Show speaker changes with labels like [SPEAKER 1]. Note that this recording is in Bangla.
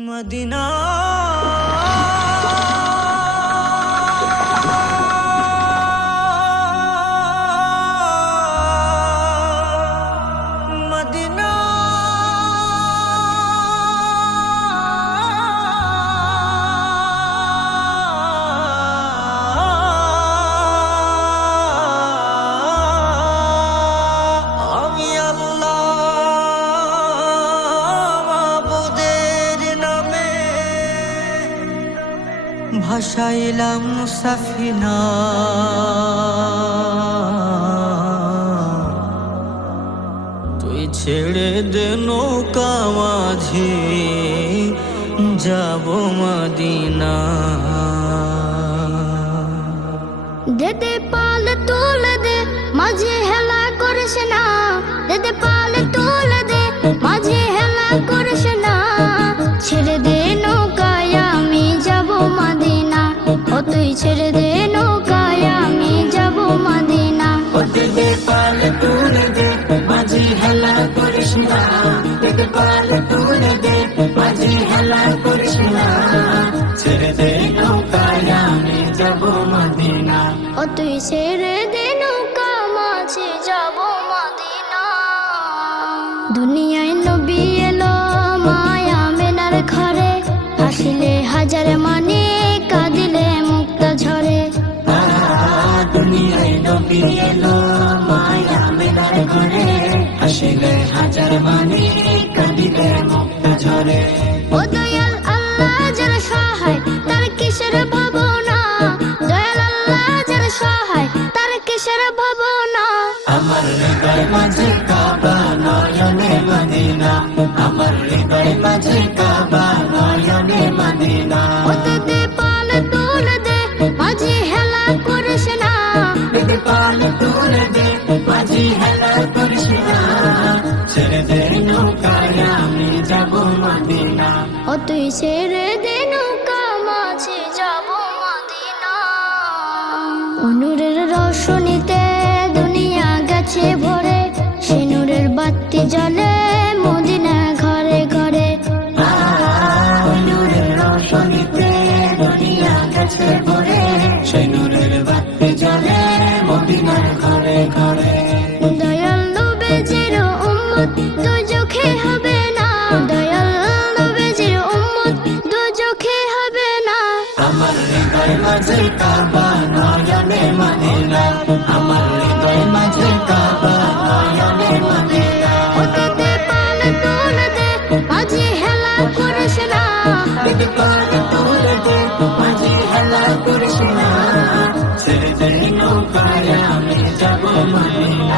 [SPEAKER 1] মদিনা ভাসাইলাম সাফিনা। তুই ছেড়ে দে নৌকা মাঝি, যাব মদিনা।
[SPEAKER 2] দেদে পাল তুলে দে, মাঝে হেলা করিস না। দেদে পাল তুলে দে মাঝি হেলা করিস না। দে
[SPEAKER 1] পাল তুলে দে মাঝি হেলা করিস না। ছেড়ে দে নৌকায় আমি যাব মদিনা।
[SPEAKER 2] ও তুই ছেড়ে দে নৌকা মাঝে যাব মাদিনা। দুনিয়ায় নবী এলো মায়া মেনার ঘরে। হাসিলে হাজার মানে কাঁদিলে মুক্তা ঝরে।
[SPEAKER 1] দুনিয়ায় নবী এলো ঘরে আসিলে হাজার মানে কাঁদিলে মুক্ত ঝরে
[SPEAKER 2] ও দয়াল আল্লাহ যার সহায় তার কিসের ভাবনা? দয়াল আল্লাহ যার সহায় তার কিসের ভাবনা?
[SPEAKER 1] আমার হৃদয় মাঝে কাবা নয়নে মদিনা। আমার হৃদয় মাঝে কাবা নয়নে মদিনা।
[SPEAKER 2] ওতে পাল তুলে দে মাঝে হেলা করিস না।
[SPEAKER 1] পাল তুলে দে মাঝি হেলা মদিনা
[SPEAKER 2] ও তুই ছেড়ে দে মাঝে যাব মদিনা। অনুরের রোশনীতে দুনিয়া গেছে ভরে সে নূরের বাতি জ্বলে মদিনা ঘরে ঘরে।
[SPEAKER 1] নূরের রোশনীতে দুনিয়া গেছে ভরে সেই নূরের বাতি মদিনার ঘরে ঘরে। মাঝে কাবা নয়নে মদিনা আমার হৃদয় মাঝে কাবা নয়নে মদিনা
[SPEAKER 2] ওতে পাল তুলে দে মাঝে হেলা
[SPEAKER 1] যাব মদিনা